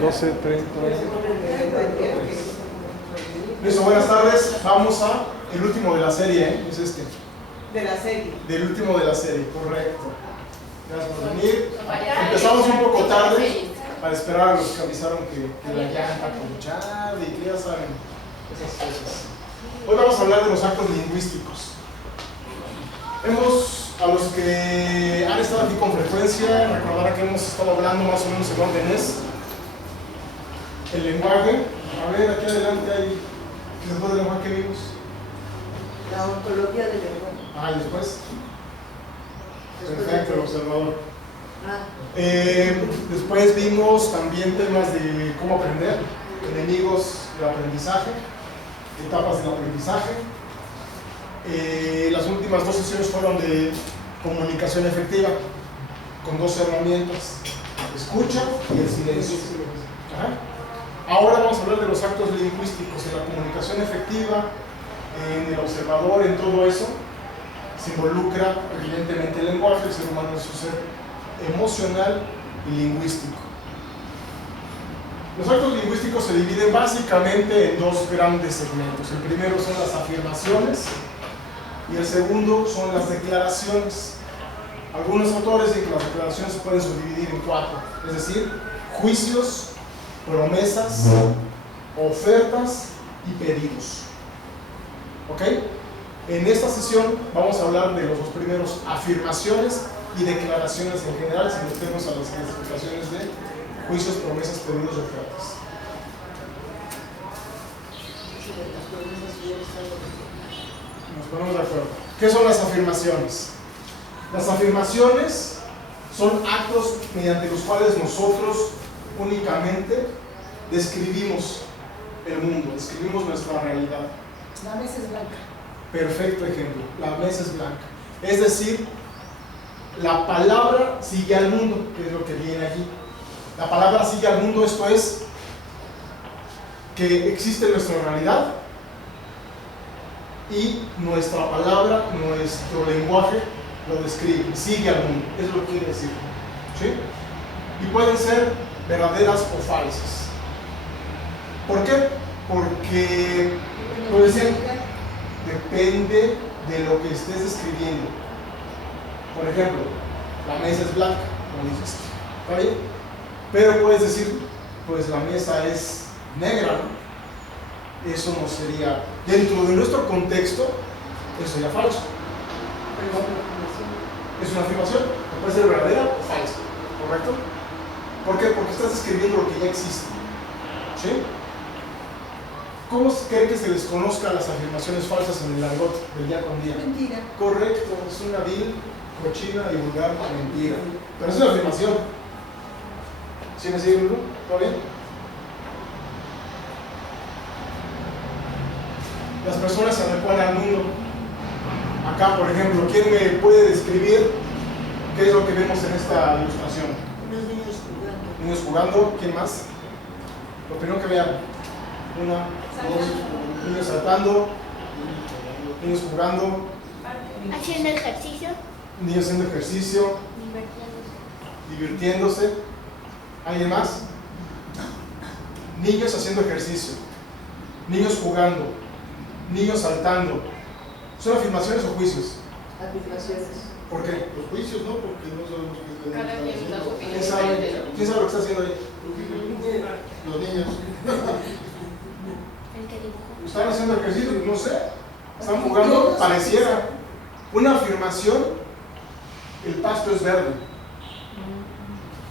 12:30. Listo, buenas tardes. Vamos a el último de la serie, ¿eh? Es este. De la serie. Del último de la serie, correcto. Gracias por venir. Empezamos un poco tarde para esperar a los que avisaron que la llanta ponchada y que ya saben esas cosas. Hoy vamos a hablar de los actos lingüísticos. A los que han estado aquí con frecuencia, recordarán que hemos estado hablando más o menos en órdenes. El lenguaje. A ver, aquí adelante hay. Después del lenguaje, ¿qué vimos? La ontología del lenguaje. Ah, ¿y después? Perfecto, el observador. Después vimos también temas de cómo aprender, enemigos del aprendizaje, etapas del aprendizaje. Las últimas dos sesiones fueron de comunicación efectiva, con dos herramientas, escucha y el silencio. Ajá. Ahora vamos a hablar de los actos lingüísticos, en la comunicación efectiva, en el observador, en todo eso. Se involucra evidentemente el lenguaje, el ser humano es un ser emocional y lingüístico. Los actos lingüísticos se dividen básicamente en dos grandes segmentos. El primero son las afirmaciones y el segundo son las declaraciones. Algunos autores dicen que las declaraciones se pueden subdividir en cuatro, es decir, juicios, promesas, ofertas y pedidos. ¿Ok? En esta sesión vamos a hablar de los dos primeros, afirmaciones y declaraciones en general, si nos metemos a las clasificaciones de juicios, promesas, pedidos y ofertas. Nos ponemos de acuerdo. ¿Qué son las afirmaciones? Las afirmaciones son actos mediante los cuales nosotros únicamente describimos el mundo, describimos nuestra realidad. La mesa es blanca. Perfecto ejemplo, la mesa es blanca. Es decir, la palabra sigue al mundo, que es lo que viene aquí. La palabra sigue al mundo, esto es que existe nuestra realidad y nuestra palabra, nuestro lenguaje lo describe, sigue al mundo, es lo que quiere decir. ¿Sí? Y pueden ser verdaderas o falsas. ¿Por qué? Porque puede ser, depende de lo que estés describiendo. Por ejemplo, la mesa es blanca, como dijiste, ¿está bien? Pero puedes decir, pues la mesa es negra, ¿no? Eso no sería, dentro de nuestro contexto, eso sería falso. Es una afirmación, que puede ser verdadera o falsa, ¿correcto? ¿Por qué? Porque estás describiendo lo que ya existe. ¿Sí? ¿Cómo cree que se les conozca las afirmaciones falsas en el argot del día con día? Mentira. Correcto, es una vil, cochina y vulgar mentira. Pero es una afirmación. ¿Sí me sigue, Bruno? ¿Todo bien? Las personas se adecuan al mundo. Acá, por ejemplo, ¿quién me puede describir qué es lo que vemos en esta ilustración? Unos niños jugando. Niños jugando, ¿quién más? Lo primero que vean. Una, dos, niños saltando, niños jugando, Haciendo ejercicio. niños haciendo ejercicio, divirtiéndose. ¿Alguien más? Niños haciendo ejercicio, niños jugando, niños saltando. ¿Son afirmaciones o juicios? Afirmaciones. ¿Por qué? Los juicios no, porque no sabemos qué Cada quien están da su haciendo. opinión. ¿Quién sabe lo que está haciendo ahí? Los niños. El que dibujó. ¿Están haciendo ejercicio? No sé. Están jugando, pareciera. Una afirmación, el pasto es verde,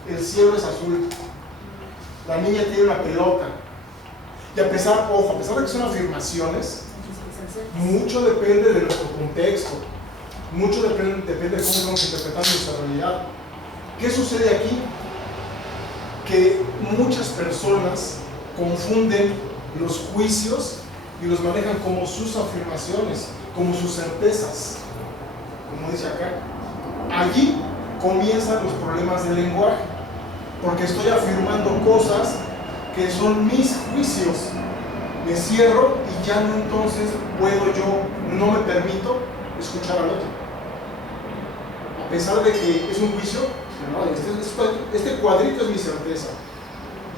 el cielo es azul, la niña tiene una pelota. Y a pesar, ojo, a pesar de que son afirmaciones, mucho depende de nuestro contexto, mucho depende de cómo estamos interpretando nuestra realidad. ¿Qué sucede aquí? Que muchas personas confunden los juicios y los manejan como sus afirmaciones, como sus certezas, como dice acá. Allí comienzan los problemas del lenguaje, porque estoy afirmando cosas que son mis juicios. Me cierro y ya no, entonces puedo yo, no me permito escuchar al otro. A pesar de que es un juicio, no, este cuadrito es mi certeza.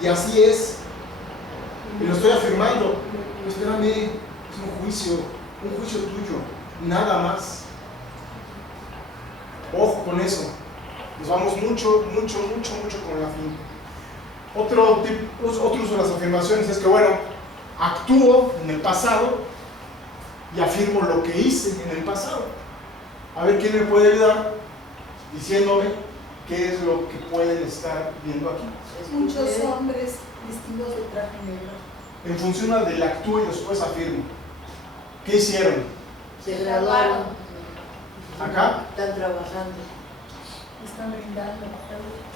y así es. Y lo estoy afirmando. Espérame, es un juicio tuyo, nada más. Ojo con eso. Nos vamos mucho con la fin. Otro uso de las afirmaciones es que, bueno, actúo en el pasado y afirmo lo que hice en el pasado. A ver quién me puede ayudar diciéndome qué es lo que pueden estar viendo aquí. Muchos hombres vestidos de traje negro. En función del actúo y después afirmo. ¿Qué hicieron? Se graduaron. ¿Acá? Están trabajando. Están brindando.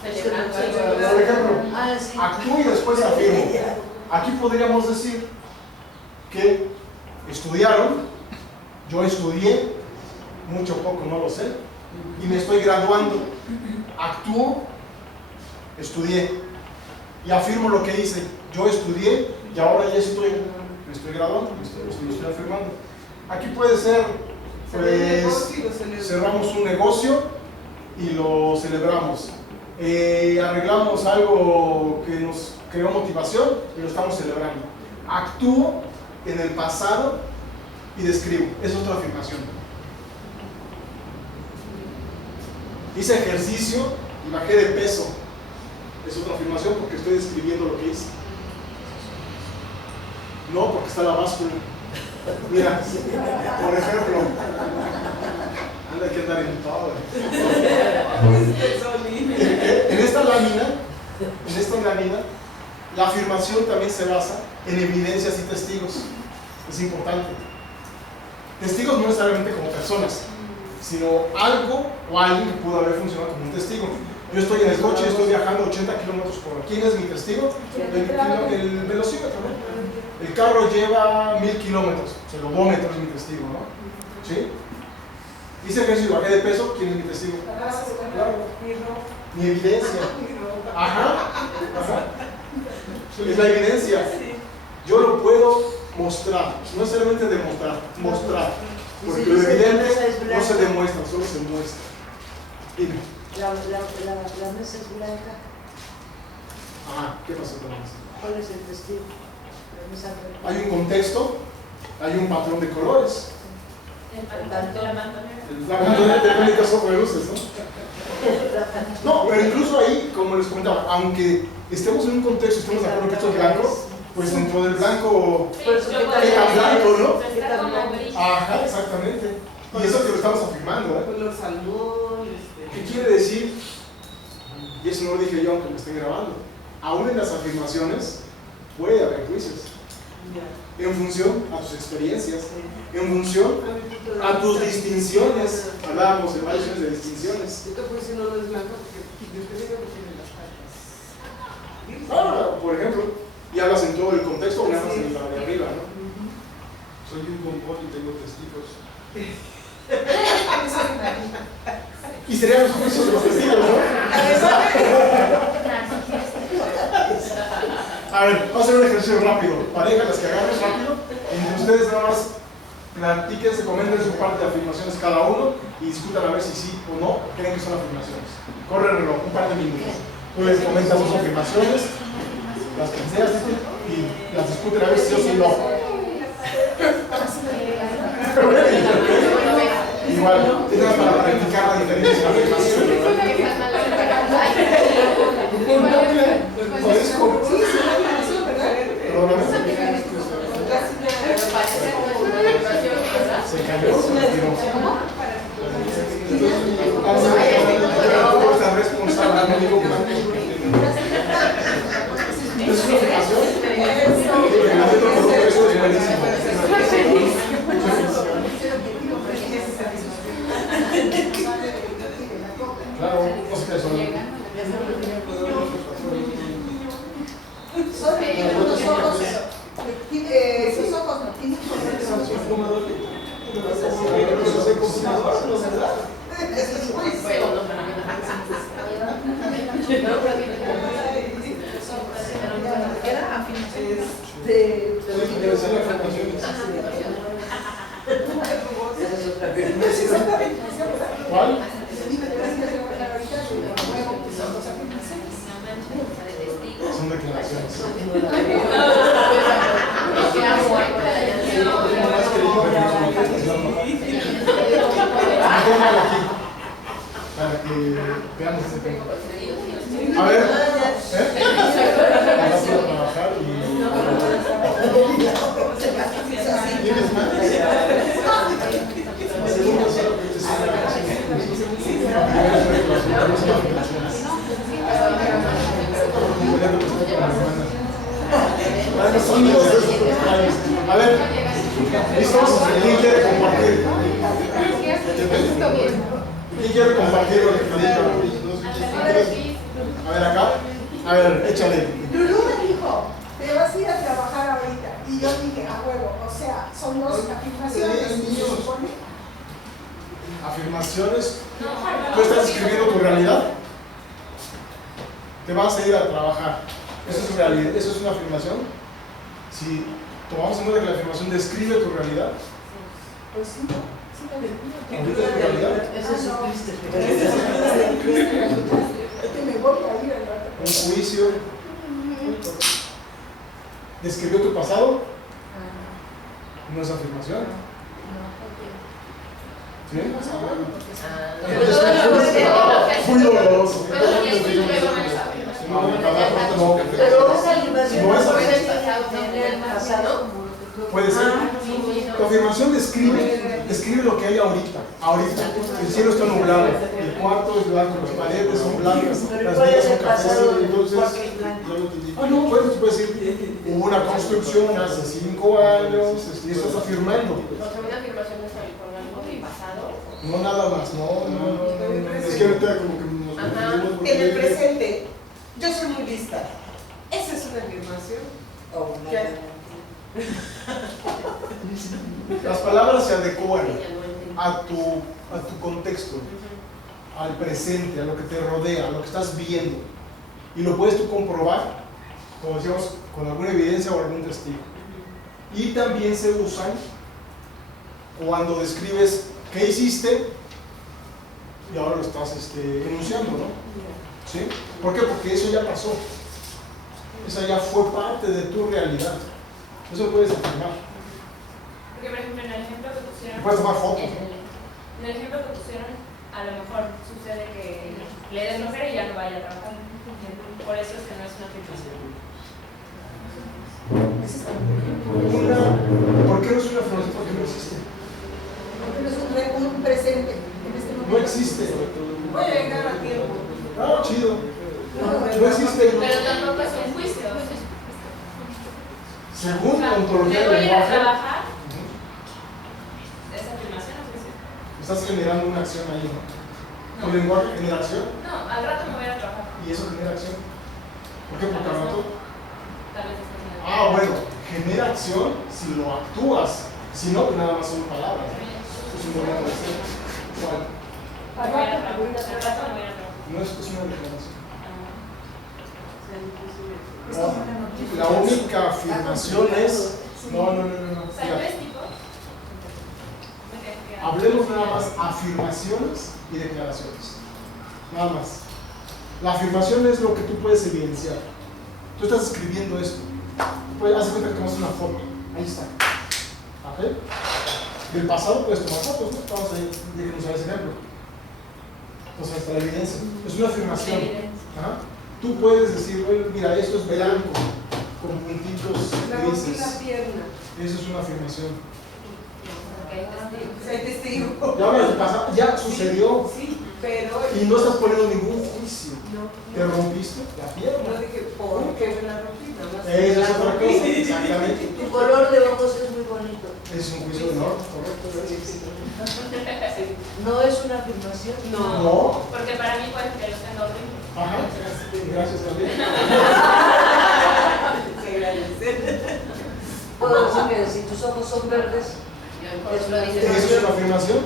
Por ejemplo, Sí. actúo y después afirmo. Aquí podríamos decir que estudiaron, yo estudié, mucho o poco, no lo sé, y me estoy graduando. Actúo, estudié, y afirmo lo que hice. Yo estudié y ahora ya me estoy graduando, lo estoy afirmando. Aquí puede ser, pues, cerramos un negocio y lo celebramos. Arreglamos algo que nos creó motivación y lo estamos celebrando. Actúo en el pasado y describo. Es otra afirmación. Hice ejercicio y bajé de peso. Es otra afirmación porque estoy describiendo lo que hice. No, porque está la báscula. Mira, por ejemplo, hay que andar en todo. En esta lámina, la afirmación también se basa en evidencias y testigos. Es importante. Testigos no necesariamente como personas, sino algo o alguien que pudo haber funcionado como un testigo. Yo estoy en el coche, estoy viajando 80 kilómetros por hora. ¿Quién es mi testigo? El velocímetro, ¿no? El carro lleva 1000 kilómetros. El odómetro es mi testigo, ¿no? ¿Sí? Hice ejercicio y bajé de peso. ¿Quién es mi testigo? Claro. Mi evidencia. Ajá. Es la evidencia. Yo lo puedo mostrar, no necesariamente demostrar, mostrar. Porque lo evidente no se demuestra, solo se muestra. Dime. La mesa es blanca. Ajá, ¿qué pasó con la mesa? ¿Cuál es el testigo? La mesa blanca. Hay un contexto, hay un patrón de colores. La mantonera. La mantonera depende de software de luces, ¿no? No, pero incluso ahí, como les comentaba, aunque estemos en un contexto, estemos de acuerdo que esto es blanco, pues dentro del blanco, ¿qué tan blanco, no? Ajá, exactamente. Y eso que lo estamos afirmando, ¿eh? Color salmón, ¿Qué quiere decir? Y eso no lo dije yo, aunque me estén grabando. Aún en las afirmaciones puede haber juicios. En función a tus experiencias, en función a tus distinciones. Hablábamos de varios de distinciones. Yo te puedo decir no es blanco porque yo te digo que tiene las patas. Ah, por ejemplo, y hablas en todo el contexto o nada más en la de arriba, ¿no? Soy un bombón y tengo testigos. Y serían los juicios de los testigos, ¿no? A ver, vamos a hacer un ejercicio rápido. Pareja, las que agarres rápido. Entre ustedes nada más platiquen, se comenten su parte de afirmaciones cada uno y discutan a ver si sí o no creen que son afirmaciones. Corre el reloj, un par de minutos. Tú les comentas sus afirmaciones, las que seas, y las discuten a ver si sí o si no. Igual, tienes para practicar la diferencia de afirmaciones. Se cayó, tan responsable, no digo ¿es una afirmación? Eso es buenísimo. Claro, no sé qué son. Los ojos, esos ojos no tienen ¿Cuál? Son declaraciones. Manténgalo aquí, para que veamos ese tema. A ver, vamos a trabajar y... ¿Tienes más? A ver, ¿listos? ¿Quién quiere compartir? ¿Quién quiere compartir lo que predica? A ver, acá. A ver, échale. Lulú me dijo, te vas a ir a trabajar ahorita. Y yo dije, a huevo, o sea, son dos afirmaciones. ¿Se supone? Afirmaciones. ¿Tú estás escribiendo tu realidad? Te vas a ir a trabajar. ¿Eso es realidad? ¿Eso es una afirmación? Si tomamos en cuenta que la afirmación describe tu realidad. Pues sí, sí, ¿Ahorita es tu realidad? Eso es triste. que me voy a ir al rato. Un juicio. ¿Describió tu pasado? ¿No es afirmación? ¿Sí? Muy doloroso. No, Pero esa afirmación No es puede tener pasado. puede ser. Tu afirmación describe lo que hay ahorita. Ahorita. El cielo está nublado. El cuarto es blanco. Las paredes son blancas. Las vigas son cafés. Entonces, no, puedes decir, hubo una construcción hace 5 años. Y estás afirmando. Una afirmación de salir con algo del pasado. No nada más. No. Es que ahorita como que nos confundimos porque En el presente, yo soy muy lista. ¿Esa es una afirmación? ¿O una? las palabras se adecuan a tu contexto, al presente, a lo que te rodea, a lo que estás viendo. Y lo puedes tú comprobar, como decíamos, con alguna evidencia o algún testigo. Y también se usan cuando describes qué hiciste y ahora lo estás enunciando, ¿no? ¿Sí? ¿Por qué? Porque eso ya pasó. Esa ya fue parte de tu realidad. Eso lo puedes afirmar. Porque, por ejemplo, en el ejemplo que pusieron. Y puedes tomar fotos. En el ejemplo que pusieron, a lo mejor sucede que le des flojera y ya no vaya a trabajar. Por eso es que no es una afirmación. ¿Por qué no es una afirmación? Porque no existe. Porque no es un presente en este momento. No existe. Voy a llegar a tiempo. Ah, chido. No existe. Pero tampoco es un juicio. Según la Me ontología voy del a ir a lenguaje, trabajar. ¿Es afirmación o juicio? estás generando una acción ahí, ¿no? ¿Tu lenguaje genera acción? No, al rato me voy a trabajar. ¿Y eso genera acción? ¿Por qué? Porque al rato. Tal vez estás en el Bueno, genera acción si lo actúas. Si no, pues nada más son palabras. Es un momento de ser. ¿Cuál? Me voy a trabajar. Al rato me voy a trabajar. No es una declaración. Es como una noticia. La única afirmación es. No. O sea, no Mira, es tipo. hablemos nada más afirmaciones y declaraciones. Nada más. La afirmación es lo que tú puedes evidenciar. Tú estás escribiendo esto. Pues, haz de cuenta que tomas una foto. Ahí está. ¿Ok? Del pasado puedes tomar fotos, ¿no? Vamos a usar ese ejemplo. Entonces, hasta la evidencia. Es una afirmación. Ajá. Tú puedes decir, oye, mira, esto es blanco, con puntitos Me rompí grises. la pierna. Eso es una afirmación. Soy testigo. Ya hablas del pasado, ya sucedió. Sí, pero. Y no estás poniendo ningún juicio. No. Te rompiste la No pierna. dije, ¿por qué me la rompí? Nada más. Eso es otra cosa, exactamente. Tu color de ojos es muy bonito. Es un juicio de honor, correcto. No es una afirmación. No. Porque para mí puede que los tenga horrible. Ajá. Gracias también. Puedo decir que si tus ojos son verdes, es una Eso es afirmación. una afirmación.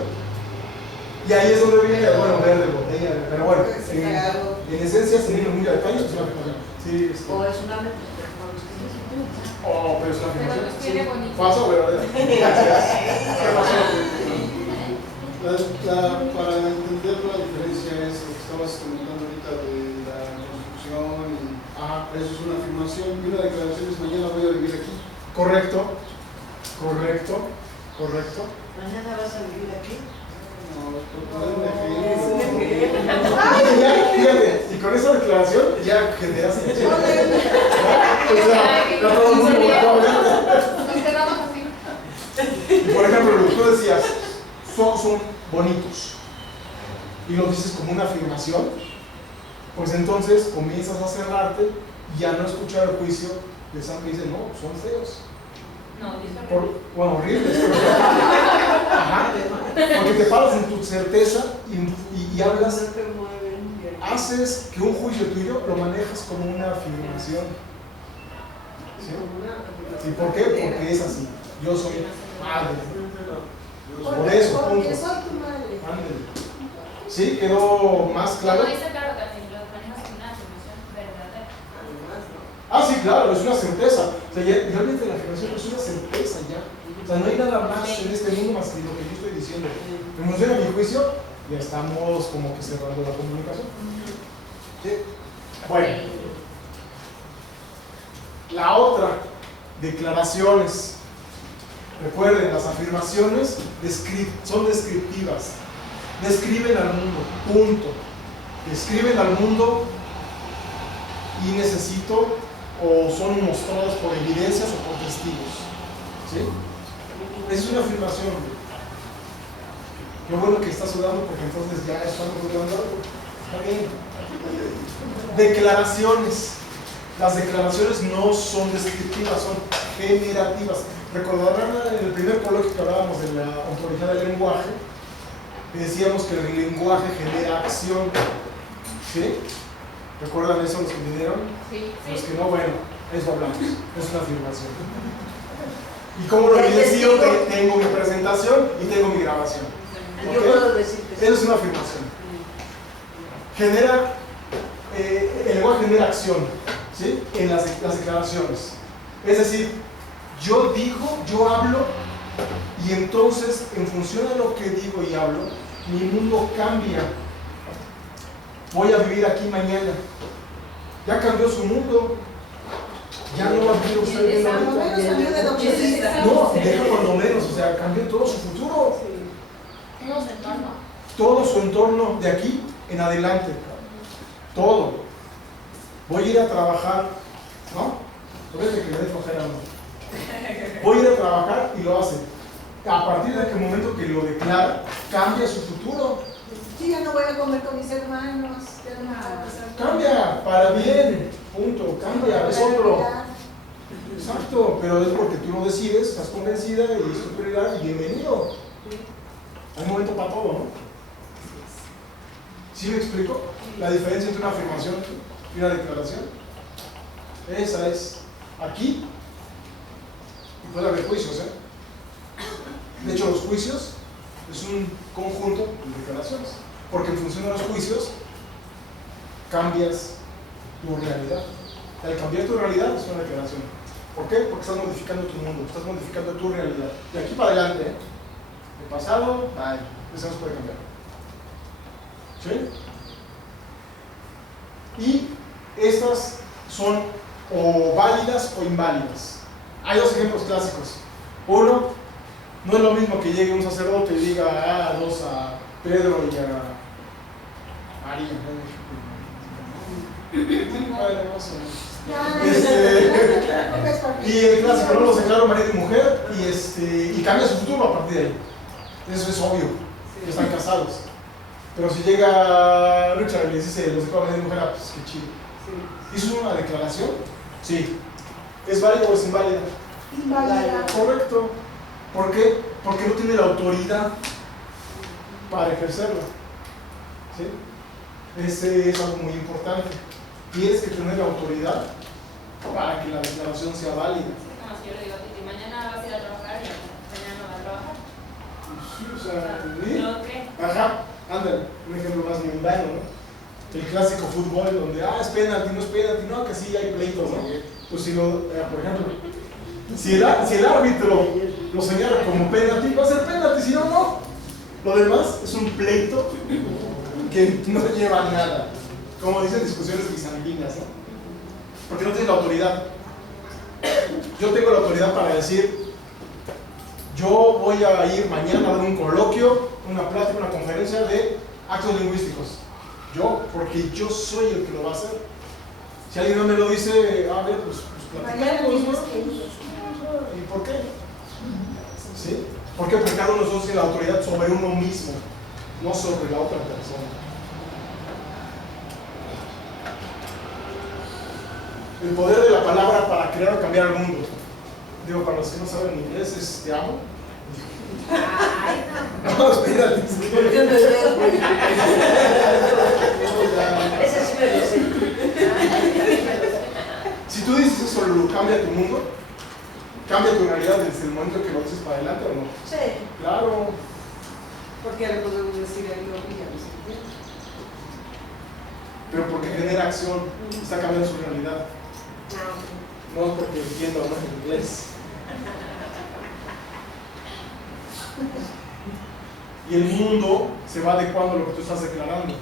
Y ahí es donde viene, bueno, verde, botella, pero bueno, en esencia, sin irnos muy a detalle, es una afirmación. Sí, O es una metáfora. Oh, pero es una afirmación. Pero tiene bonito. ¿Falso o verdadero? Gracias. ¿Qué pasó? Para entender la diferencia es lo que estabas comentando ahorita de la construcción y Ajá. Eso es una afirmación. Y una declaración es mañana voy a vivir aquí. Correcto. Mañana vas a vivir aquí. No, por poder elegir. Y ya, fíjate, y con esa declaración ya generas el cheque. O sea, ya todo el mundo volvió a ver. Nos quedamos así. Y por ejemplo, lo que tú decías, son bonitos. Y lo dices como una afirmación, pues entonces comienzas a cerrarte y a no escuchar el juicio de Sam que dice, no, son feos. No, dice Bueno, horribles. Ajá. Porque te paras en tu certeza y hablas, No te mueven. haces que un juicio tuyo lo manejas como una afirmación. ¿Sí? ¿Y por qué? Porque es así. Yo soy padre. Por eso, Porque punto. soy tu madre. Ándale. ¿Sí? ¿Quedó más claro? Como dice Caro también, lo manejas como una afirmación verdadera. Ah, sí, claro, es una certeza. O sea, realmente la afirmación es una certeza ya. O sea, no hay nada más en este mundo más que lo que yo estoy diciendo. En función a mi juicio, ya estamos como que cerrando la comunicación. ¿Sí? Bueno. La otra, declaraciones. Recuerden, las afirmaciones son descriptivas. Describen al mundo, punto. Describen al mundo y necesito o son mostradas por evidencias o por testigos. ¿Sí? Esa es una afirmación. Qué bueno que está sudando porque entonces ya estamos logrando algo. Está bien. Declaraciones. Las declaraciones no son descriptivas, son generativas. Recordarán en el primer coloquio que hablábamos de la ontología del lenguaje, decíamos que el lenguaje genera acción. ¿Sí? ¿Recuerdan eso los que vinieron? Sí. Los que no, bueno, eso hablamos. Es una afirmación. ¿Y cómo lo evidencio? Tengo mi presentación y tengo mi grabación. Yo puedo decir que sí. Eso es una afirmación. Genera, el lenguaje genera acción, ¿sí? En las declaraciones. Es decir, yo digo, yo hablo, y entonces, en función de lo que digo y hablo, mi mundo cambia. Voy a vivir aquí mañana. Ya cambió su mundo. Ya no va a vivir usted bien Cuando ahorita. menos salió de donde está. No, deja cuando menos, o sea, cambió todo su futuro. No se entorno. Todo su entorno de aquí en adelante. Todo. Voy a ir a trabajar, ¿no? Parece que le dé flojera, ¿no? Voy a ir a trabajar y lo hace. A partir de aquel momento que lo declara, cambia su futuro. Sí, ya no voy a comer con mis hermanos. Ya no me va a pasar. Cambia, para bien, punto, cambia, es otro. Exacto, pero es porque tú lo decides, estás convencida y es tu prioridad y bienvenido. Hay un momento para todo, ¿no? ¿Sí me explico? La diferencia entre una afirmación y una declaración. Esa es. Aquí, y puede haber juicios, ¿eh? De hecho, los juicios es un conjunto de declaraciones, porque en función de los juicios cambias tu realidad. Al cambiar tu realidad es una declaración. ¿Por qué? Porque estás modificando tu mundo, estás modificando tu realidad. De aquí para adelante, ¿eh? El pasado, bye, eso no se puede cambiar. ¿Sí? Y estas son o válidas o inválidas. Hay dos ejemplos clásicos. Uno, no es lo mismo que llegue un sacerdote y diga adiós a Pedro y a María. Y el clásico, no los declaro marido y mujer y cambia su futuro a partir de ahí. Eso es obvio, que están casados. Pero si llega Richard y les dice los declaro marido y mujer, pues qué chido. ¿Hizo una declaración? Sí. ¿Es válida o es inválida? Inválida. Correcto. ¿Por qué? Porque no tiene la autoridad para ejercerla. ¿Sí? Ese es algo muy importante. Tienes que tener la autoridad para que la declaración sea válida. Como si yo le digo a ti, mañana vas a ir a trabajar y mañana no vas a trabajar. Sí, o sea, ¿sí? ¿No qué? Ajá, ándale, un ejemplo más mundano, ¿no? El clásico fútbol donde, es penalti, no es penalti, no, que sí hay pleitos, ¿no? Pues si lo, por ejemplo, si el árbitro lo señala como penalti, va a ser penalti, si no, no. Lo demás es un pleito que no lleva a nada. Como dicen, discusiones bizantinas, ¿no? Porque no tienes la autoridad. Yo tengo la autoridad para decir, yo voy a ir mañana a dar un coloquio, una plática, una conferencia de actos lingüísticos. Yo, porque yo soy el que lo va a hacer. Si alguien no me lo dice, a ver, pues Mañana platicamos, tienes ¿no? que ir. ¿Y por qué? ¿Sí? ¿Por qué? Porque cada uno de nosotros tiene la autoridad sobre uno mismo, no sobre la otra persona. El poder de la palabra para crear o cambiar el mundo. Digo, para los que no saben inglés, es te amo. No, espérate. ¿Por qué me ves, güey? Ese sí me lo sé. Si tú dices eso, cambia tu mundo, cambia tu realidad desde el momento que lo dices para adelante o no. Sí. Claro. Porque le podemos decir ahí no, ya no se entiende. Pero porque genera acción, está cambiando su realidad. No es porque entiendo o no en inglés. Y el mundo se va adecuando a lo que tú estás declarando.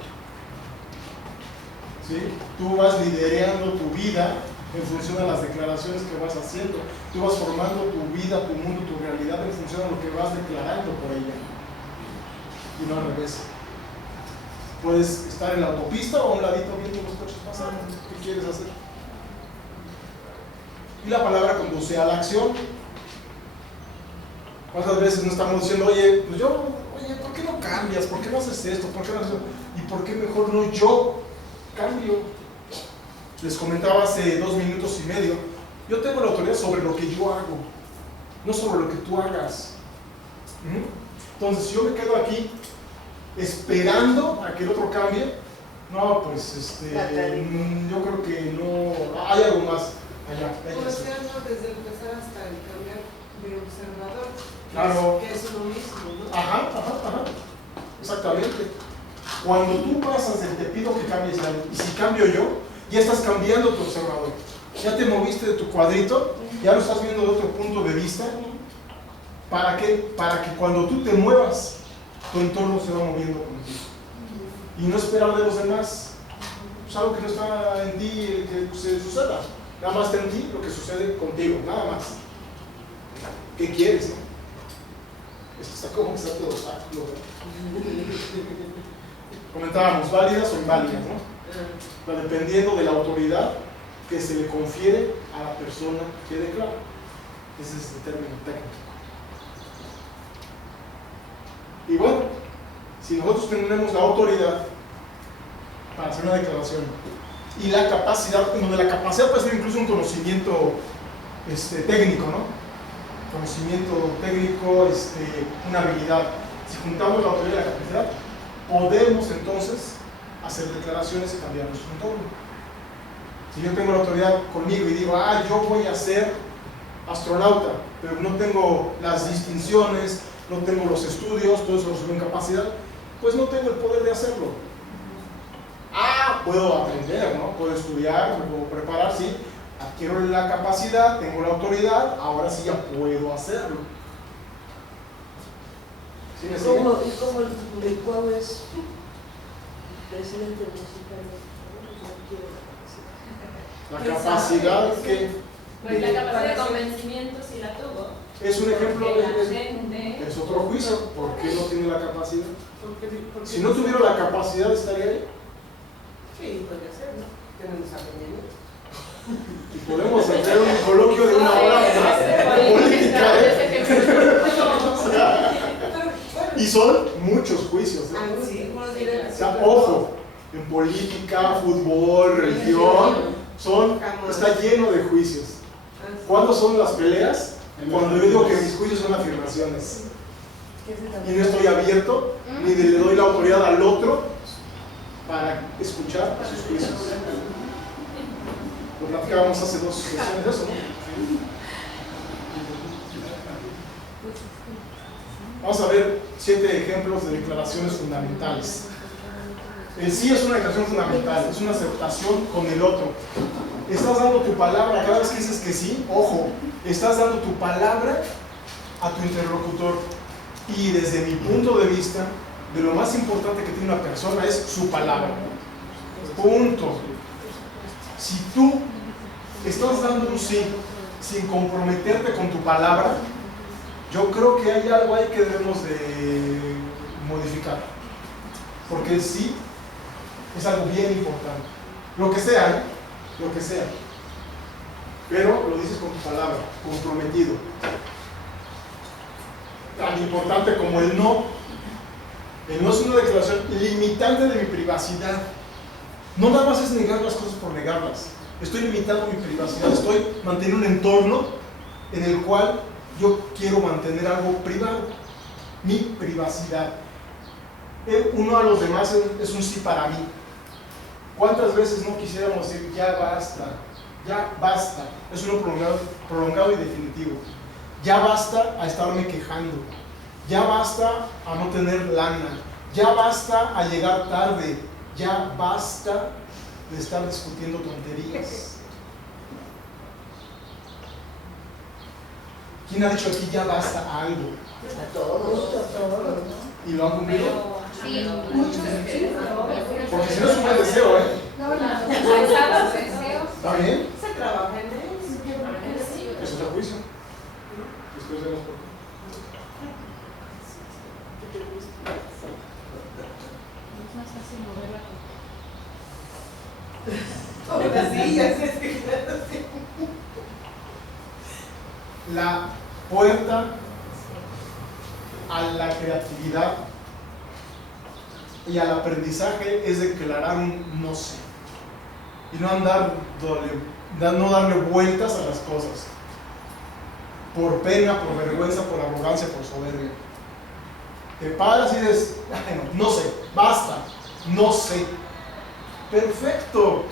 ¿Sí? Tú vas liderando tu vida en función de las declaraciones que vas haciendo. Tú vas formando tu vida, tu mundo, tu realidad en función de lo que vas declarando por ella. Y no al revés. Puedes estar en la autopista o a un ladito viendo los coches pasando. ¿Qué quieres hacer? Y la palabra conduce a la acción. ¿Cuántas veces no estamos diciendo, oye, pues ¿por qué no cambias? ¿Por qué no haces esto? ¿Por qué no haces eso? ¿Y por qué mejor no yo cambio? Les comentaba hace 2 minutos y medio, yo tengo la autoridad sobre lo que yo hago, no sobre lo que tú hagas. Entonces, si yo me quedo aquí esperando a que el otro cambie, no, pues yo creo que no, hay algo más allá. O sea, no, desde empezar hasta el cambiar de observador. Claro. Que es lo mismo, ¿no? Ajá. Exactamente. Cuando tú pasas del te pido que cambies algo, y si cambio yo, ya estás cambiando tu observador. Ya te moviste de tu cuadrito, ya lo estás viendo de otro punto de vista. ¿Para qué? Para que cuando tú te muevas, tu entorno se va moviendo contigo. Y no esperar de los demás. Es algo que no está en ti que se suceda. Nada más está en ti lo que sucede contigo, nada más. ¿Qué quieres? No? Esto está como que está todo obstáculo. Comentábamos, válidas o inválidas, ¿no? Dependiendo de la autoridad que se le confiere a la persona que declara. Ese es el término técnico. Y bueno, si nosotros tenemos la autoridad para hacer una declaración y la capacidad, donde la capacidad puede ser incluso un conocimiento técnico, ¿no? Conocimiento técnico, una habilidad. Si juntamos la autoridad y la capacidad, podemos entonces hacer declaraciones y cambiar nuestro entorno. Si yo tengo la autoridad conmigo y digo, yo voy a ser astronauta, pero no tengo las distinciones, no tengo los estudios, todo eso lo subo en capacidad, pues no tengo el poder de hacerlo. Puedo aprender, ¿no? Puedo estudiar, me puedo preparar, sí. Adquiero la capacidad, tengo la autoridad, ahora sí ya puedo hacerlo. ¿Sí me sigue? ¿Y cómo el licuado es presidente musical? La capacidad que... Pues la capacidad de convencimiento sí la tuvo. Es un ejemplo Porque la de... gente... Es otro juicio. ¿Por qué no tiene la capacidad? Porque Si no tuviera la capacidad, ¿estaría ahí? Sí, podría ser, ¿no? Tenemos a Peña Nieto. Y podemos hacer un coloquio de 1 hora de política, Y son muchos juicios, Sí, O sea, ojo, en política, fútbol, religión, está lleno de juicios. ¿Cuándo son las peleas? Cuando yo digo que mis juicios son afirmaciones. Y no estoy abierto, ni le doy la autoridad al otro para escuchar sus juicios. Lo platicábamos hace 2 sesiones de eso, ¿no? Vamos a ver 7 ejemplos de declaraciones fundamentales. El sí es una declaración fundamental, es una aceptación con el otro. Estás dando tu palabra, cada vez que dices que sí, ojo, estás dando tu palabra a tu interlocutor. Y desde mi punto de vista, de lo más importante que tiene una persona es su palabra. Punto. Si tú estás dando un sí sin comprometerte con tu palabra, yo creo que hay algo ahí que debemos de modificar. Porque el sí es algo bien importante. Lo que sea, lo que sea. Pero lo dices con tu palabra, comprometido. Tan importante como el no. El no es una declaración limitante de mi privacidad. No nada más es negar las cosas por negarlas. Estoy limitando mi privacidad. Estoy manteniendo un entorno en el cual yo quiero mantener algo privado. Mi privacidad. Uno a los demás es un sí para mí. ¿Cuántas veces no quisiéramos decir ya basta? Ya basta. Es uno prolongado y definitivo. Ya basta a estarme quejando. Ya basta a no tener lana. Ya basta a llegar tarde. Ya basta de estar discutiendo tonterías. ¿Quién ha dicho aquí ya basta a algo? A todos. ¿Y lo han cumplido? Sí, Muchos Porque si no es un buen deseo, ¿eh? No. ¿Está bien? Se trabaja en eso. Es otro juicio. Después vemos por qué. Es más fácil mover la La puerta a la creatividad y al aprendizaje es declarar un no sé y no darle vueltas a las cosas por pena, por vergüenza, por arrogancia, por soberbia. Te paras y dices, no sé, basta, no sé. Perfecto,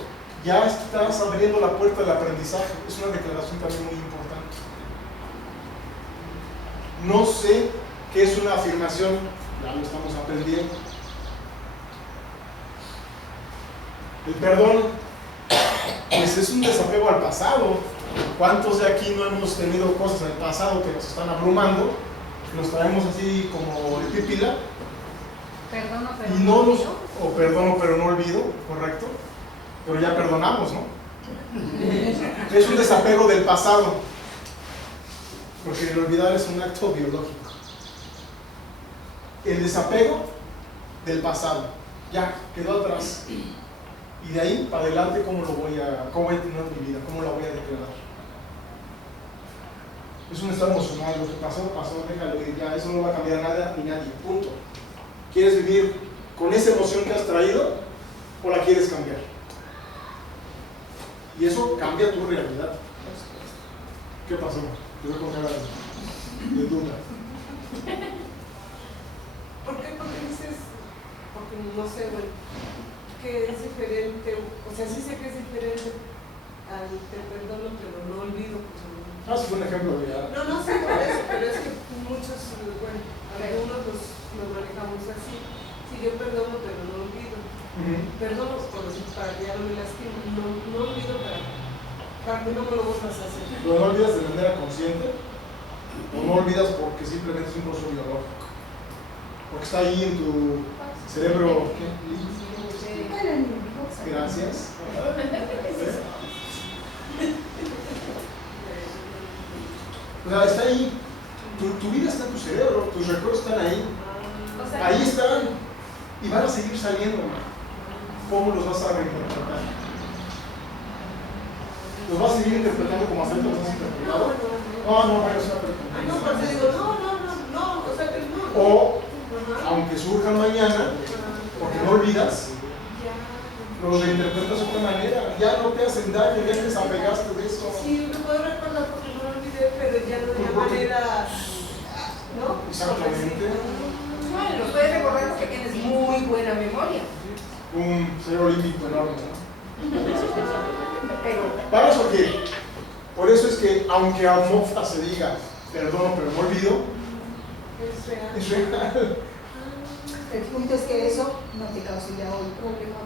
ya estás abriendo la puerta del aprendizaje. Es una declaración también muy importante. No sé qué es una afirmación, ya lo estamos aprendiendo. El perdón, pues es un desapego al pasado. ¿Cuántos de aquí no hemos tenido cosas en el pasado que nos están abrumando, que nos traemos así como el pípila? Perdono, pero Y no nos, o perdono pero no olvido, correcto, pero ya perdonamos, ¿no? Es un desapego del pasado, porque el olvidar es un acto biológico. El desapego del pasado, ya quedó atrás, y de ahí para adelante cómo voy a tener mi vida, cómo la voy a declarar. Es un estado emocional, lo que pasó, déjalo ir, ya eso no va a cambiar nada ni nadie, punto. ¿Quieres vivir con esa emoción que has traído o la quieres cambiar? Y eso cambia tu realidad. ¿Qué pasó? Te veo con cara de duda. ¿Por qué? Porque dices, porque no sé, bueno, que es diferente, o sea, sí sé que es diferente al te perdono, pero no olvido. Es un ejemplo de ya. No sé por eso, pero es que muchos, bueno, algunos lo manejamos así. Si yo perdono, pero no olvido. Perdono para que ya no me lastime, no olvido para que no me lo vuelvas a hacer. Pero no olvidas de manera consciente, o no olvidas porque simplemente es un proceso biológico. Porque está ahí en tu cerebro. Gracias. O sea, está ahí. Tu vida está en tu cerebro, tus recuerdos están ahí. Ahí están. Y van a seguir saliendo. ¿Cómo los vas a reinterpretar? ¿Los vas a seguir interpretando como hasta ahorita los has interpretado? No, pero es una pregunta. No, porque digo, no, o sea que no. O, aunque surjan mañana, porque no olvidas, los reinterpretas de otra manera. Ya no te hacen daño, ya te desapegaste de eso. Sí, lo puedo recordar porque no lo olvidé, pero ya no de una manera, ¿no? Exactamente. Bueno, lo puedes recordar porque tienes muy buena memoria. Un cerebro límbico enorme, ¿no? Pero ¿Para eso qué? Por eso es que, aunque a mofa se diga perdono pero no olvido, es real. El punto es que eso no te causaría hoy problema.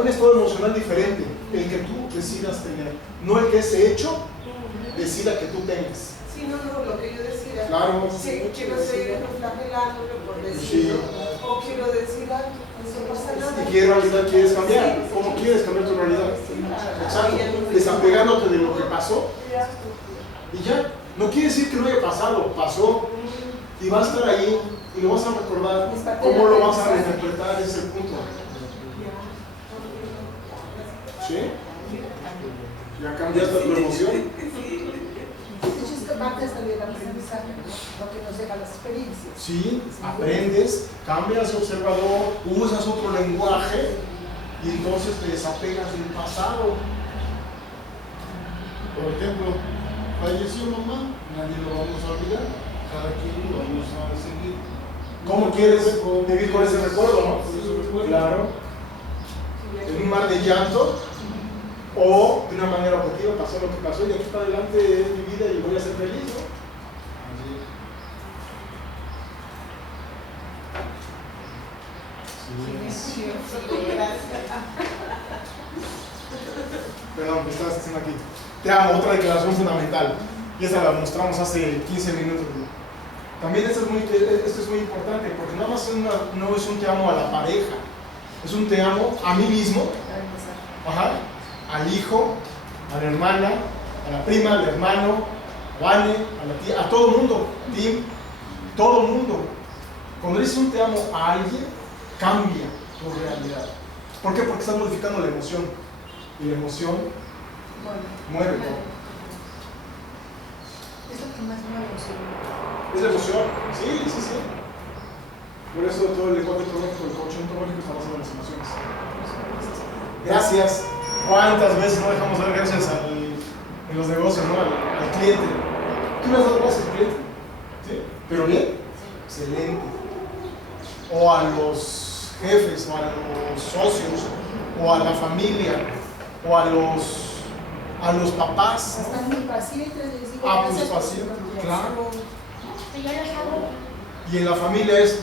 Un estado emocional diferente, el que tú decidas tener, no el que ese hecho decida que tú tengas. Sí, no, lo que yo decía. Claro. Sí, quiero seguir flagelándome por Sí. decirlo. O quiero decir algo, eso no pasa nada. ¿Y qué realidad quieres cambiar? ¿Cómo quieres cambiar tu realidad? Exacto. Desapegándote de lo que pasó. Y ya. No quiere decir que no haya pasado, pasó. Y va a estar ahí y lo vas a recordar. ¿Cómo lo vas a reinterpretar? Ese es el punto. ¿Sí? ¿Ya cambiaste tu emoción? De hecho, esta parte es también el aprendizaje, ¿no? Lo que nos deja las experiencias. Sí, aprendes, cambias de observador, usas otro lenguaje y entonces te desapegas del pasado. Por ejemplo, falleció mamá, nadie lo vamos a olvidar, cada quien lo vamos a seguir. ¿Cómo quieres vivir con ese recuerdo, no? Con ese recuerdo. Claro. En un mar de llanto o de una manera objetiva, pasó lo que pasó y de aquí para adelante es mi vida y voy a ser feliz, ¿no? Perdón, me estabas diciendo aquí. Te amo, otra declaración fundamental. Y esa la mostramos hace 15 minutos. También esto es muy importante porque nada más no es un te amo a la pareja, es un te amo a mí mismo, ajá, al hijo, a la hermana, a la prima, al hermano, a Vane, a la tía, a todo el mundo, Tim, todo el mundo. Cuando dices un te amo a alguien, cambia tu realidad. ¿Por qué? Porque estás modificando la emoción. Y la emoción mueve todo. Es lo que más me emociona. ¿Es la emoción? Sí. Por eso todo el lenguaje ontológico, el coaching ontológico está basado en las emociones. Gracias. ¿Cuántas veces no dejamos de dar gracias en los negocios, ¿no? al cliente? ¿Tú le has dado gracias al cliente? ¿Sí? ¿Pero bien? Excelente. O a los jefes, o a los socios, o a la familia, o a los papás. Hasta muy pacientes les digo. Ah, pues gracias por su pacientes, confianza. claro. Yo los hago. Y en la familia es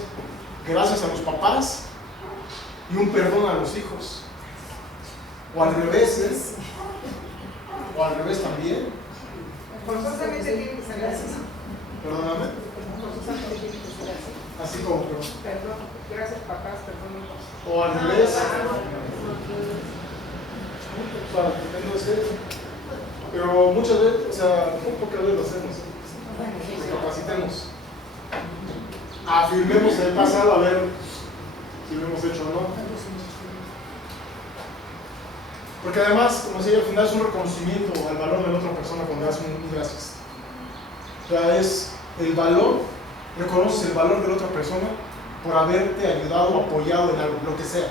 gracias a los papás y un perdón a los hijos. O al revés, o al revés también. Forzosamente tiene que ser así. Perdóname. Forzosamente tiene que ser así. Así como perdón. Perdón, gracias papás, perdón hijos. O al revés. Para que tenga que ser. Pero muchas veces, o sea, muy pocas veces lo hacemos. Recapacitemos. Afirmemos en el pasado a ver si lo hemos hecho o no. Porque además, como decía, al final es un reconocimiento al valor de la otra persona cuando das un gracias. O sea, es el valor, reconoces el valor de la otra persona por haberte ayudado o apoyado en algo, lo que sea.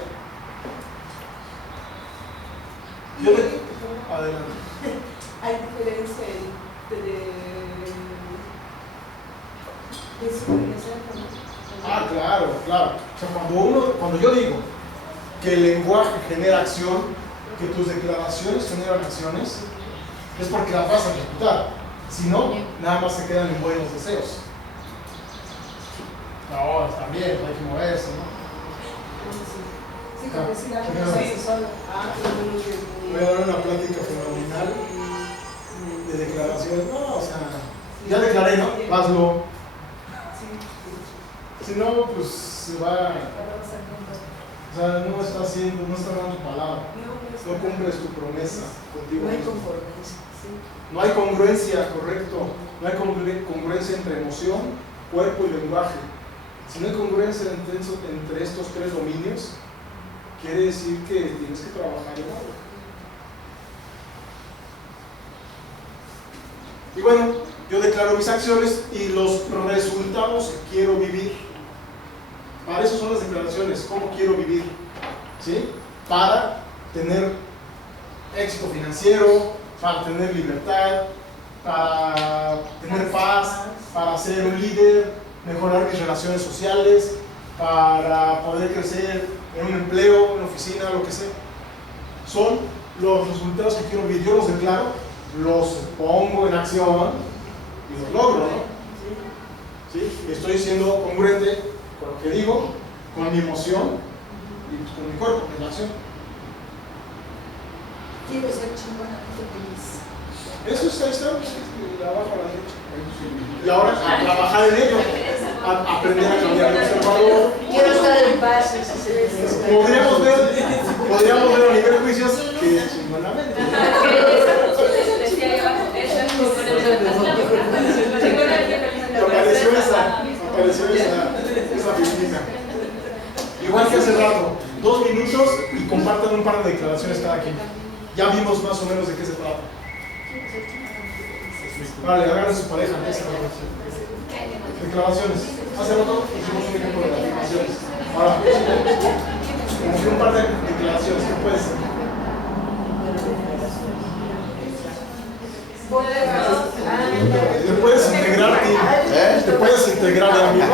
Adelante. Hay diferencia de supervisar. Ah, claro. O sea, cuando yo digo que el lenguaje genera acción, que tus declaraciones generan acciones, es porque las vas a ejecutar. Si no, nada más se quedan en buenos deseos. No, está bien, hay que moverse, ¿no? Sí, como decir algo no se hace solo. Voy a dar una plática fenomenal de declaraciones. No, o sea, ya declaré, ¿no? Hazlo. Si no, pues se va. O sea, no está haciendo, no está dando tu palabra. No cumples tu promesa contigo. No hay mismo. concordancia. Sí. No hay congruencia, correcto. No hay congruencia entre emoción, cuerpo y lenguaje. Si no hay congruencia entre estos tres dominios, quiere decir que tienes que trabajar en algo. Y bueno, yo declaro mis acciones y los resultados que quiero vivir. Para eso son las declaraciones, cómo quiero vivir, ¿sí? Para tener éxito financiero, para tener libertad, para tener paz, para ser un líder, mejorar mis relaciones sociales, para poder crecer en un empleo, en una oficina, lo que sea. Son los resultados que quiero vivir. Yo los declaro, los pongo en acción y los logro, ¿no? ¿Sí? Estoy siendo congruente con lo que digo, con mi emoción y con mi cuerpo, en la acción. Quiero ser chingona, feliz. Eso es, ahí está, abajo a la derecha. Y ahora a trabajar en ello, a aprender a cambiar el observador. Quiero estar en paz. Podríamos ver a nivel juicios que chingonamente. Apareció esa piscina. Igual que hace rato, 2 minutos y compartan un par de declaraciones cada quien. Ya vimos más o menos de qué se trata. Vale, agarren su pareja. Declaraciones. Hace rato hicimos un ejemplo de las declaraciones. Ahora, como que un par de declaraciones. ¿Qué puede ser? Te puedes integrar, Tim. Te puedes integrar, amigo.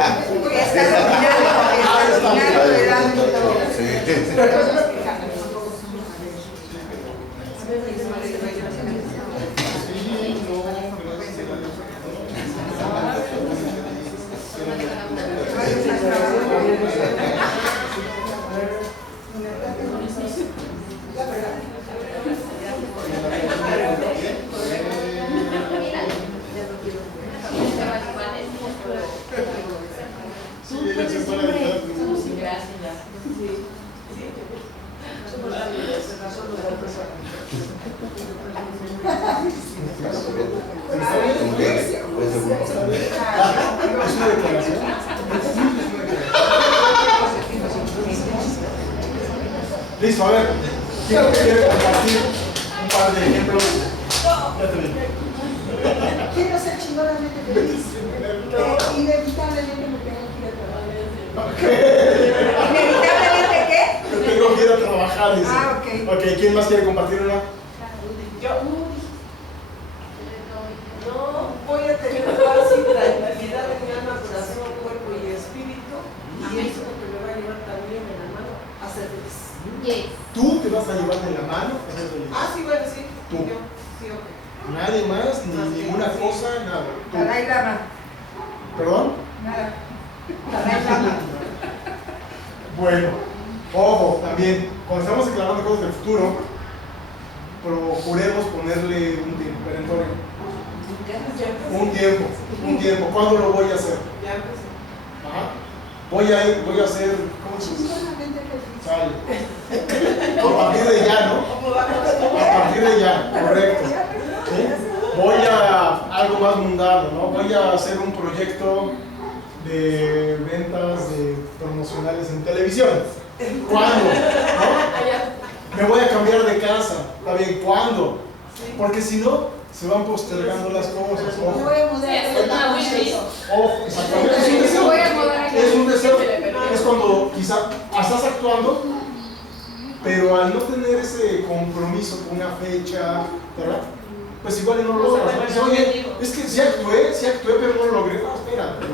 ¿Es una declaración? Listo, a ver. ¿Quién quiere compartir un par de ejemplos? Ya te vi. Quiero ser chingonamente feliz. Inevitablemente me tengo que ir a trabajar. ¿Inevitablemente qué? Yo tengo que ir a trabajar, dice. Ah, ok. Ok, ¿quién más quiere compartir una? Yo no voy a tener paz y tranquilidad en mi alma, corazón, cuerpo y espíritu. Y eso es lo que me va a llevar también en la mano a ser feliz. Tú te vas a llevar de la mano a ser feliz. Ah, sí, bueno, sí. Tú. Yo, sí, ok. Nadie más, ni ninguna cosa, nada. Tú. Dalai Lama. ¿Perdón? Nada. Dalai Lama. Bueno, ojo, también, cuando estamos declarando cosas del futuro, procuremos ponerle un tiempo perentorio. Un tiempo. ¿Cuándo lo voy a hacer? Ya empecé. Ajá. Voy a hacer, ¿cómo se dice? Chingonamente feliz. Sale. A partir de ya, ¿no? A partir de ya, correcto. ¿Sí? Voy a algo más mundano, ¿no? Voy a hacer un proyecto de ventas promocionales en televisión. ¿Cuándo? ¿No? Me voy a cambiar de casa. ¿Está bien? ¿Cuándo? Porque si no, se van postergando las cosas. Me Ojo. voy a mudar. Ojo, exactamente. Es un deseo. Es un deseo. Es cuando quizá estás actuando, pero al no tener ese compromiso con una fecha, ¿verdad? Pues igual no lo logras. ¿No? Dice, oye, es que sí actué, pero no lo logré. No, espera, pues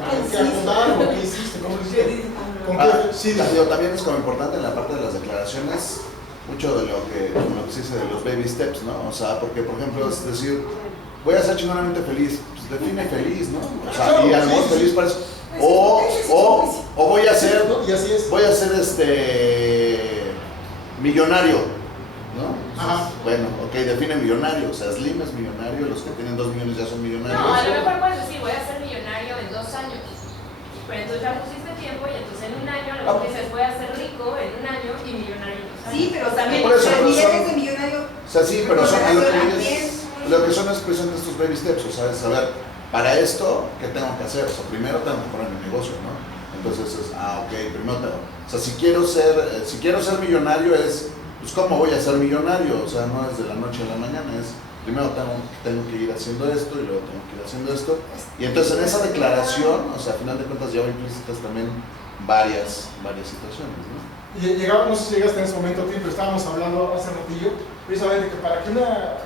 hay que acordar lo que hiciste, ¿cómo lo hiciste? ¿Con qué? Sí, También es como importante en la parte de las declaraciones, mucho de lo que se dice de los baby steps, ¿no? O sea, porque por ejemplo es decir, voy a ser chingonamente feliz, pues define feliz, ¿no? O sea, y a lo mejor feliz para eso. O voy a ser, y así es. voy a ser millonario, ¿no? Ajá. Bueno, ok, define millonario, o sea, Slim es millonario, los que tienen 2 millones ya son millonarios. No, a lo mejor puedes decir, voy a ser millonario en 2 años. Pero entonces ya pusiste tiempo y entonces en un año a lo mejor dices, voy a ser rico en un año y millonario en 2 años. Sí, pero también Por eso, ni son- eres de millonario. O sea, sí, pero son También. lo que son expresiones de estos baby steps, o sea, es saber, para esto, ¿qué tengo que hacer? O sea, primero tengo que poner mi negocio, ¿no? Entonces es, ok, primero tengo, o sea, si quiero ser millonario es, pues, ¿cómo voy a ser millonario? O sea, no es de la noche a la mañana, es, primero tengo que ir haciendo esto y luego tengo que ir haciendo esto. Y entonces en esa declaración, o sea, a final de cuentas ya va implícitas también varias situaciones, ¿no? Llegaba, no sé si llegaste en ese momento, Tim, pero estábamos hablando hace ratillo, precisamente que para que una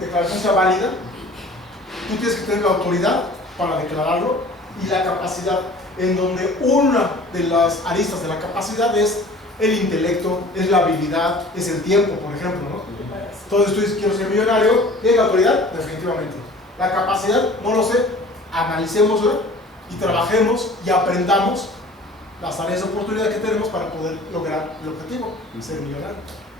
declaración sea válida, tú tienes que tener la autoridad para declararlo y la capacidad, en donde una de las aristas de la capacidad es el intelecto, es la habilidad, es el tiempo, por ejemplo, ¿no? Entonces tú dices, quiero ser millonario, ¿tienes la autoridad? Definitivamente. La capacidad, no lo sé, analicémosla y trabajemos y aprendamos las áreas de oportunidad que tenemos para poder lograr el objetivo, ser millonario.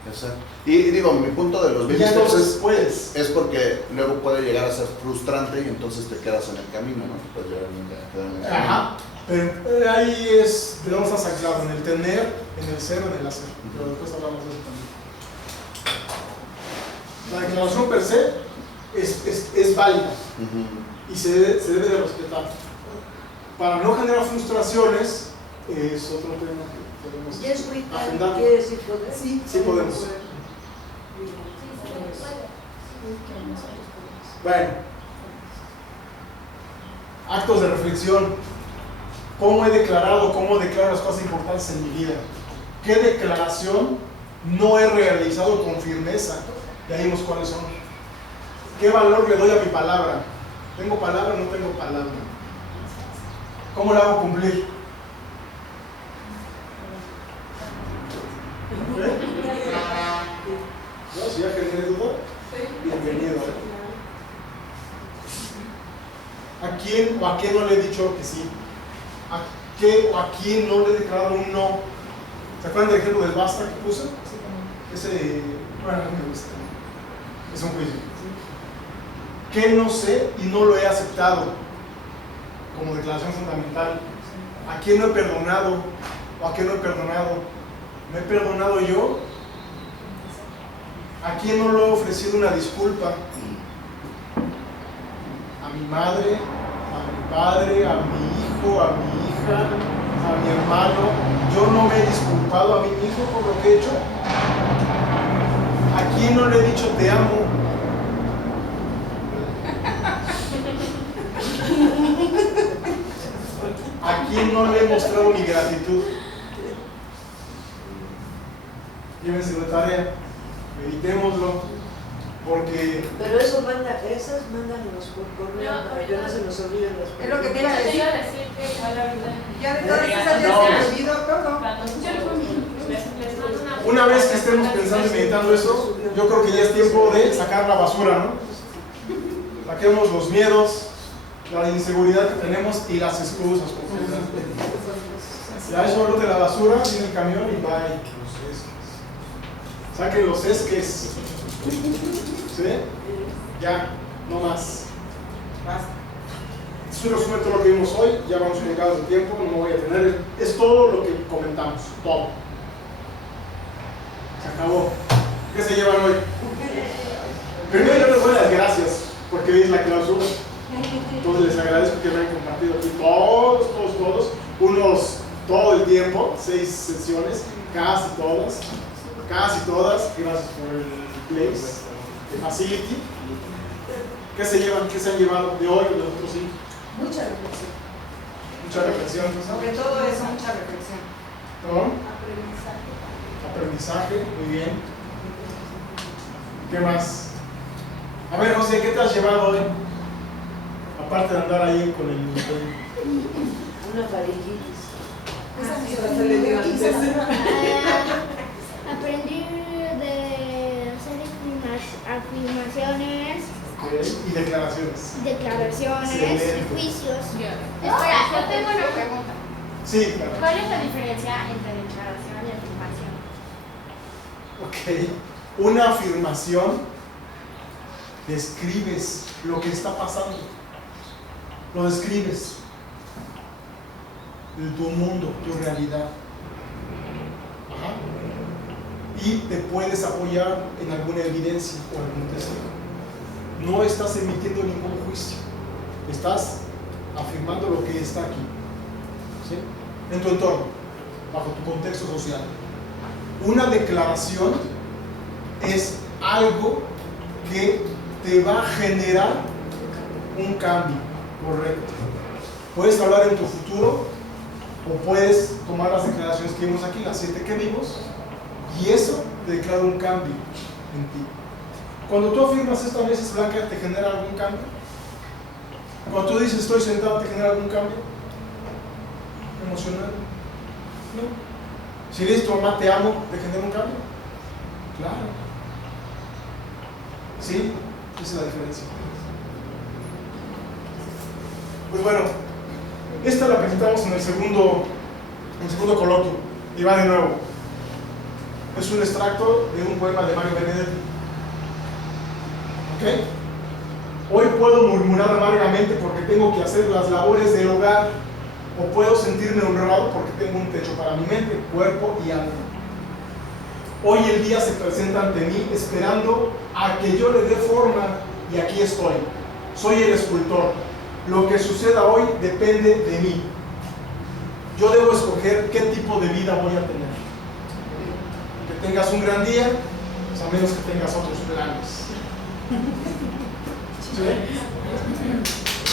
Exacto. Y digo, mi punto de los Y baby ya steps entonces puedes. es porque luego puede llegar a ser frustrante y entonces te quedas en el camino, ¿no? Te puedes llegar a quedar en el camino. Ajá. Pero ahí es de dónde estás anclado, en el tener, en el ser, en el hacer. Pero después hablamos de eso también. La declaración per se es válida Ujú. y se debe de respetar. Para no generar frustraciones, es otro tema que podemos Yes, we can. agendar. ¿Quiere decir poder? Sí, Sí podemos. Sí, se puede. Bueno, actos de reflexión. ¿Cómo he declarado, cómo declaro las cosas importantes en mi vida? ¿Qué declaración no he realizado con firmeza? Ya vimos cuáles son. ¿Qué valor le doy a mi palabra? ¿Tengo palabra o no tengo palabra? ¿Cómo la hago cumplir? ¿Eh? ¿No? Si ya generé duda, bienvenido. ¿A quién o a qué no le he dicho que sí? ¿A qué o a quién no le he declarado un no? ¿Se acuerdan del ejemplo del basta que puse? Ese, bueno, no me gusta. Es un juicio. ¿Qué no sé y no lo he aceptado? Como declaración fundamental. ¿A quién no he perdonado o a quién no he perdonado? ¿Me he perdonado yo? ¿A quién no le he ofrecido una disculpa? ¿A mi madre? ¿A mi padre? ¿A mi hijo? ¿A mi hija? ¿A mi hermano? ¿Yo no me he disculpado a mí mismo por lo que he hecho? ¿A quién no le he dicho te amo? ¿A quién no le he mostrado mi gratitud? Llévense de tarea, meditémoslo, porque Pero eso esas mándanos por correo No, para que no se nos olviden las Es lo que te iba a Te decir. iba a decir que igual ahorita. Ya de todas esas ya se me olvidó todo. Les mando una vez que estemos pensando y meditando eso, yo creo que ya es tiempo de sacar la basura, ¿no? Saquemos los miedos, la inseguridad que tenemos y las excusas. Ya eso de la basura, viene el camión y va y saquen los esques. ¿Sí? Ya, no más. Esto es un resumen de todo lo que vimos hoy. Ya vamos cargados de tiempo, no voy a tener. Es todo lo que comentamos, todo. Se acabó. ¿Qué se llevan hoy? Primero yo les doy las gracias porque hoy es la clausura. Entonces les agradezco que me hayan compartido aquí todos, unos todo el tiempo, 6 sesiones, casi todas. Gracias por el place, el facility. ¿Qué se llevan? ¿Qué se han llevado de hoy o de los otros 5? Mucha reflexión. Mucha reflexión. Sobre todo eso, mucha reflexión. ¿No? Aprendizaje. Aprendizaje, muy bien. ¿Qué más? A ver, José, ¿qué te has llevado hoy? Aparte de andar ahí con el... una parejitis. Esa se le dio antes. Aprendí de hacer afirmaciones, y declaraciones. declaraciones Excelente. y juicios. Espera, yo tengo una pregunta. Sí, claro. ¿Cuál es la diferencia entre declaración y afirmación? Ok. Una afirmación, describes lo que está pasando. Lo describes. Tu mundo, tu realidad. Ajá. Y te puedes apoyar en alguna evidencia o algún testigo. No estás emitiendo ningún juicio. Estás afirmando lo que está aquí. ¿Sí? En tu entorno, bajo tu contexto social. Una declaración es algo que te va a generar un cambio, correcto. Puedes hablar en tu futuro o puedes tomar las declaraciones que vimos aquí, las 7 que vimos, y eso te declara un cambio en ti. Cuando tú afirmas esta mesa blanca, ¿te genera algún cambio? Cuando tú dices estoy sentado, ¿te genera algún cambio emocional? No. Si dices tu mamá te amo, ¿te genera un cambio? Claro. ¿Sí? Esa es la diferencia. Pues bueno, esta la presentamos en el segundo coloquio. Y va de nuevo. Es un extracto de un poema de Mario Benedetti. ¿Ok? Hoy puedo murmurar amargamente porque tengo que hacer las labores del hogar, o puedo sentirme honrado porque tengo un techo para mi mente, cuerpo y alma. Hoy el día se presenta ante mí esperando a que yo le dé forma, y aquí estoy. Soy el escultor. Lo que suceda hoy depende de mí. Yo debo escoger qué tipo de vida voy a tener. Que tengas un gran día, pues a menos que tengas otros planes. ¿Sí?